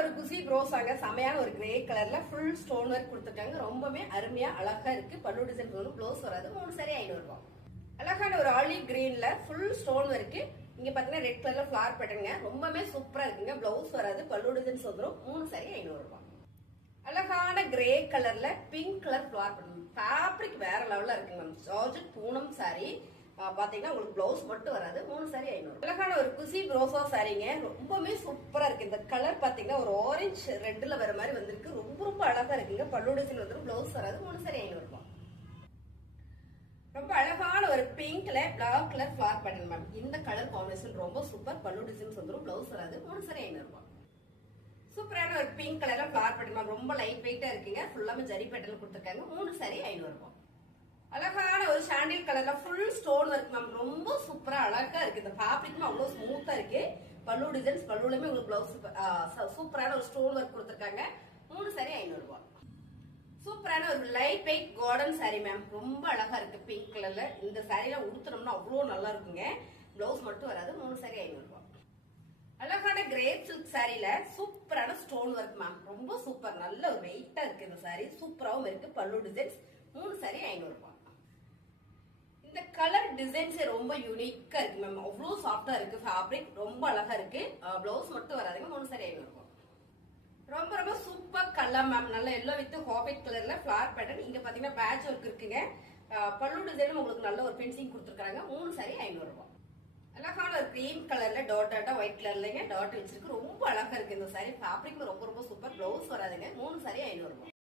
ஒரு குசி ப்ரோஸாங்க செமையான ஒரு கிரே கலர்ல ஃபுல் ஸ்டோன் ஒர்க் கொடுத்துருக்காங்க. ரொம்பவே அருமையா அழகா இருக்கு. பல்லு டிசைன் வரும், ப்ளவுஸ் வராது. 3 saree 500 ரூபாய். அழகான ஒரு ஆலிவ் கிரீன்ல ஃபுல் ஸ்டோன் ஒர்க். இங்க பாத்தீங்கன்னா ரெட் கலர்ல ஃபிளவர் பேட்டர்ங்க. ரொம்பவே சூப்பரா இருக்குங்க. ப்ளவுஸ் வராது, பல்லு டிசைன்ஸ் வந்துரும். 3 saree 500 ரூபாய். அழகான கிரே கலர்ல pink colour flower pattern. Fabric வேற லெவல்ல இருக்குங்க மேம். ஜார்ஜெட் பூனம் saree பாத்தீங்கன்னா உங்களுக்கு பிளவுஸ் மட்டும் வராது. 3 saree 500. அழகான ஒரு குசி ப்ரோசா சாரீங்க. ரொம்பவே சூப்பரா இருக்கு. இந்த கலர் பாத்தீங்கன்னா ஒரு ஆரஞ்சு ரெட்ல வர மாதிரி வந்திருக்கு. ரொம்ப ரொம்ப அழகா இருக்குங்க. பல்லு டிசைன் வந்துரும், பிளவுஸ் வராது. 3 saree 500 ரூபாய். ரொம்ப அழகான ஒரு பிங்க்ல black colour flower pattern ma'am. இந்த கலர் காம்பினேஷன் ரொம்ப சூப்பர். பல்லு டிசைன்ஸ் வந்துரும், பிளவுஸ் வராது. 3 saree 500 ரூபாய். சூப்பரான ஒரு பிங்க் கலர்ல ஃபிளவர் பேட்டர்ன் மேம். ரொம்ப லைட் வெயிட்டா இருக்குங்க. ஃபுல்லாமே ஜரி பேட்டர்ன் கொடுத்துருக்காங்க. 3 saree 500 ரூபாய். அழகான ஒரு சாண்டில் கலர்ல ஃபுல் ஸ்டோன் ஒர்க் மேம். ரொம்ப சூப்பரா அழகா இருக்கு. இந்த ஃபேப்ரிக்கும் அவ்வளவு ஸ்மூத்தா இருக்கு. பல்லு டிசைன்ஸ் பல்லுலயுமே உங்களுக்கு பிளவுஸ் சூப்பரான ஒரு ஸ்டோன் ஒர்க் கொடுத்துருக்காங்க. 3 saree 500 ரூபாய். சூப்பரான ஒரு light weight garden saree ma'am. ரொம்ப அழகா இருக்கு பிங்க் கலர்ல. இந்த சாரீல உடுத்தணும்னா அவ்வளவு நல்லா இருக்குங்க. பிளவுஸ் மட்டும் வராது. 3 saree 500 ரூபாய். அழகான கிரேப் சில்க் சாரில சூப்பரான ஸ்டோன் ஒர்க் மேம். ரொம்ப சூப்பர். நல்ல ஒரு வெயிட்டா இருக்கு இந்த சாரி. சூப்பராவும் இருக்கு. பல்லு டிசைன்ஸ். 3 saree 500 ரூபாய். இந்த கலர் டிசைன்ஸ் ரொம்ப யூனிக்கா இருக்கு மேம். அவ்வளவு சாஃப்டா இருக்கு. ஃபேப்ரிக் ரொம்ப அழகா இருக்கு. பிளவுஸ் மட்டும் வராதுங்க. 3 saree 500 ரூபாய். ரொம்ப ரொம்ப சூப்பர் கலர் மேம். நல்ல எல்லோ வித் ஹாஃபைட் கலர்ல ஃபிளவர் பேட்டர்ன். இங்க பாத்தீங்கன்னா பேட்ச் ஒர்க் இருக்குங்க. பல்லு டிசைனும் உங்களுக்கு நல்ல ஒரு பென்சிங் கொடுத்துருக்காங்க. 3 saree 500 ரூபாய். அழகான ஒரு கிரீம் கலர்ல டாட்டா ஒயிட் கலர்லங்க டாட் வச்சிருக்கு. ரொம்ப அழகா இருக்கு இந்த சாரி. ஃபேப்ரிக் ரொம்ப ரொம்ப சூப்பர். பிளவுஸ் வராதுங்க. 3 saree 500 ரூபாய்.